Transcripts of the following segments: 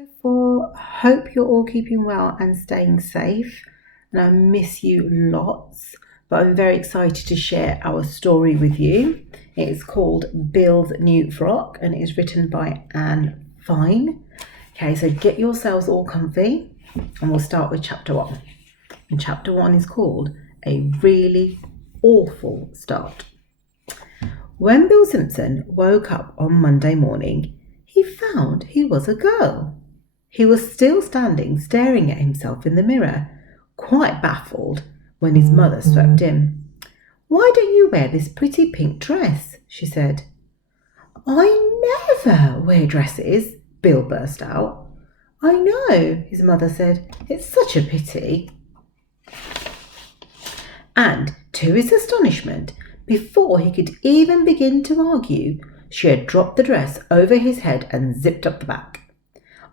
Year 4. Hope you're all keeping well and staying safe. And I miss you lots, but I'm very excited to share our story with you. It's called Bill's New Frock and it is written by Anne Fine. Okay, so get yourselves all comfy and we'll start with chapter 1. And chapter 1 is called A Really Awful Start. When Bill Simpson woke up on Monday morning, he found he was a girl. He was still standing staring at himself in the mirror, quite baffled, when his mother swept in. "Why don't you wear this pretty pink dress?" she said. "I never wear dresses," Bill burst out. "I know," his mother said. "It's such a pity." And, to his astonishment, before he could even begin to argue, she had dropped the dress over his head and zipped up the back.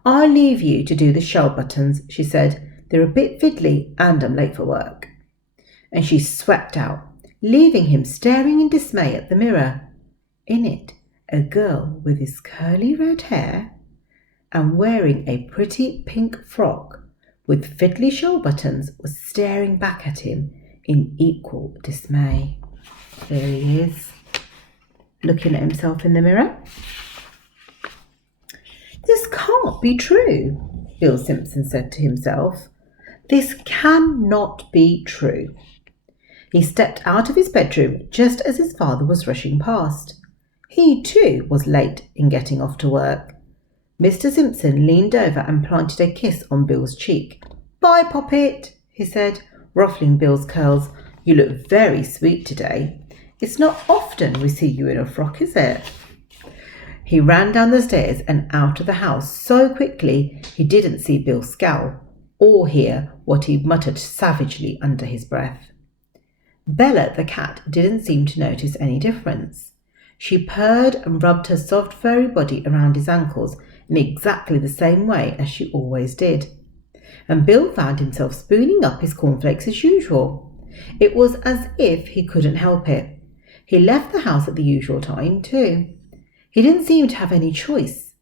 "I'll leave you to do the shell buttons," she said. "They're a bit fiddly and I'm late for work." And she swept out, leaving him staring in dismay at the mirror. In it, a girl with his curly red hair and wearing a pretty pink frock with fiddly shell buttons was staring back at him in equal dismay. There he is, looking at himself in the mirror. "This can't be true," Bill Simpson said to himself. "This cannot be true." He stepped out of his bedroom just as his father was rushing past. He too was late in getting off to work. Mr. Simpson leaned over and planted a kiss on Bill's cheek. "Bye, Poppet," he said, ruffling Bill's curls. "You look very sweet today. It's not often we see you in a frock, is it?" He ran down the stairs and out of the house so quickly he didn't see Bill scowl or hear what he muttered savagely under his breath. Bella the cat didn't seem to notice any difference. She purred and rubbed her soft furry body around his ankles in exactly the same way as she always did. And Bill found himself spooning up his cornflakes as usual. It was as if he couldn't help it. He left the house at the usual time too. He didn't seem to have any choice.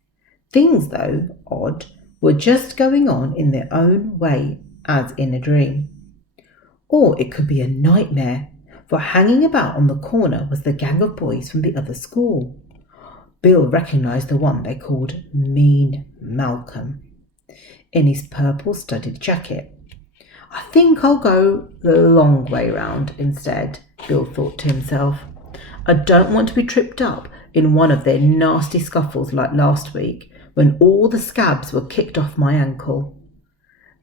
Things, though odd, were just going on in their own way, as in a dream. Or it could be a nightmare, for hanging about on the corner was the gang of boys from the other school. Bill recognised the one they called Mean Malcolm, in his purple studded jacket. "I think I'll go the long way round instead," Bill thought to himself. "I don't want to be tripped up in one of their nasty scuffles like last week when all the scabs were kicked off my ankle."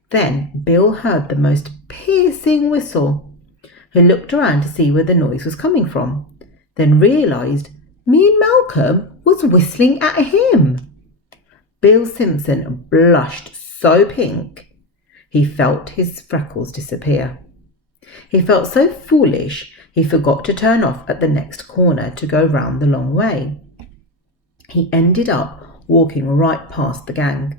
Then Bill heard the most piercing whistle. He looked around to see where the noise was coming from, then realised Mean Malcolm was whistling at him. Bill Simpson blushed so pink he felt his freckles disappear. He felt so foolish he forgot to turn off at the next corner to go round the long way. He ended up walking right past the gang.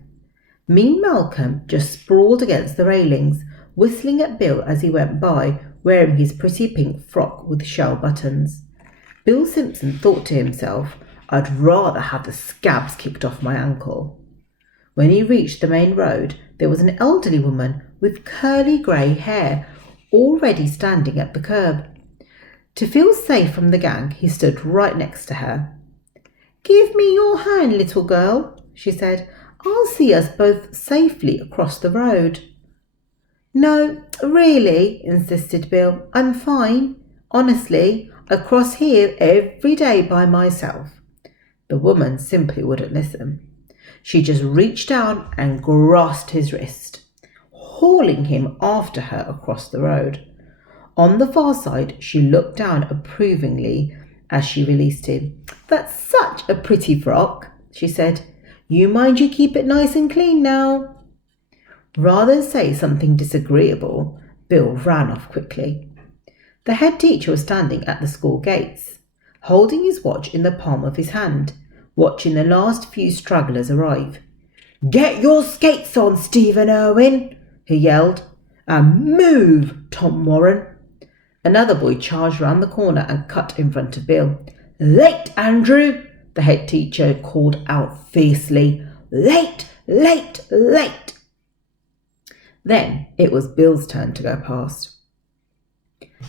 Mean Malcolm just sprawled against the railings, whistling at Bill as he went by, wearing his pretty pink frock with shell buttons. Bill Simpson thought to himself, "I'd rather have the scabs kicked off my ankle." When he reached the main road, there was an elderly woman with curly grey hair already standing at the curb. To feel safe from the gang, he stood right next to her. "Give me your hand, little girl," she said. "I'll see us both safely across the road." "No, really," insisted Bill. "I'm fine. Honestly, I cross here every day by myself." The woman simply wouldn't listen. She just reached down and grasped his wrist, hauling him after her across the road. On the far side, she looked down approvingly as she released him. "That's such a pretty frock," she said. "You mind you keep it nice and clean now." Rather than say something disagreeable, Bill ran off quickly. The head teacher was standing at the school gates, holding his watch in the palm of his hand, watching the last few stragglers arrive. "Get your skates on, Stephen Irwin," he yelled. "And move, Tom Warren." Another boy charged round the corner and cut in front of Bill. "Late, Andrew," the head teacher called out fiercely. "Late Late, late! Then it was Bill's turn to go past.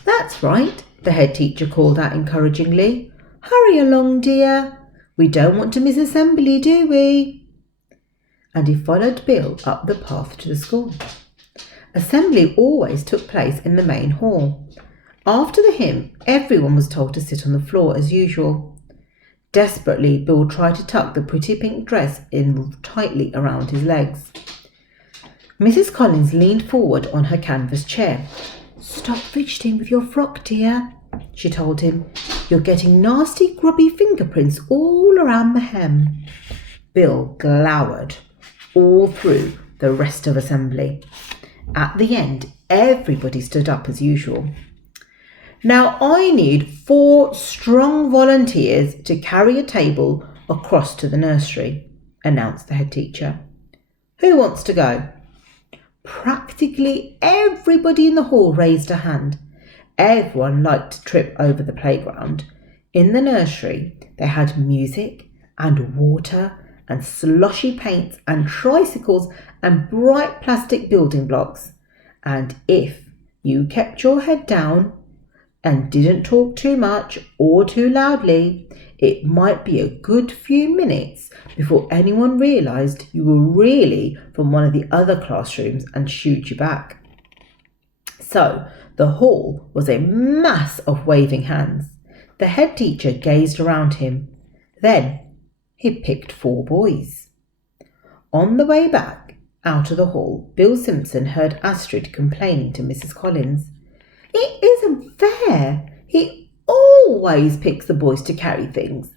That's right, the head teacher called out encouragingly. Hurry along, dear. We don't want to miss assembly, do we? And he followed Bill up the path to the school. Assembly always took place in the main hall. After the hymn, everyone was told to sit on the floor as usual. Desperately, Bill tried to tuck the pretty pink dress in tightly around his legs. Mrs. Collins leaned forward on her canvas chair. Stop fidgeting with your frock, dear, she told him. You're getting nasty, grubby fingerprints all around the hem. Bill glowered all through the rest of assembly. At the end, everybody stood up as usual. Now I need 4 strong volunteers to carry a table across to the nursery, announced the head teacher. Who wants to go? Practically everybody in the hall raised a hand. Everyone liked to trip over the playground. In the nursery, they had music and water and sloshy paints and tricycles and bright plastic building blocks. And if you kept your head down and didn't talk too much or too loudly, it might be a good few minutes before anyone realised you were really from one of the other classrooms and shooed you back. So the hall was a mass of waving hands. The head teacher gazed around him. Then he picked 4 boys. On the way back out of the hall, Bill Simpson heard Astrid complaining to Mrs. Collins. It isn't fair. He always picks the boys to carry things.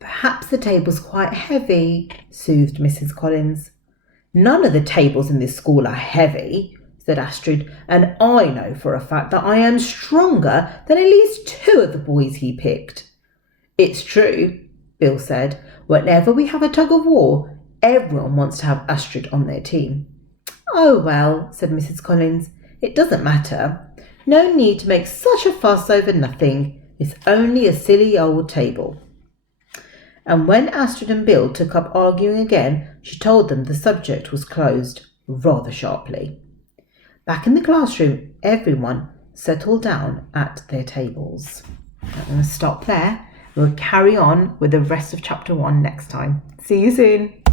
Perhaps the table's quite heavy, soothed Mrs. Collins. None of the tables in this school are heavy, said Astrid, and I know for a fact that I am stronger than at least 2 of the boys he picked. It's true, Bill said. Whenever we have a tug of war, everyone wants to have Astrid on their team. Oh well, said Mrs. Collins, it doesn't matter. No need to make such a fuss over nothing. It's only a silly old table. And when Astrid and Bill took up arguing again, she told them the subject was closed, rather sharply. Back in the classroom, everyone settled down at their tables. I'm going to stop there. We'll carry on with the rest of chapter 1 next time. See you soon.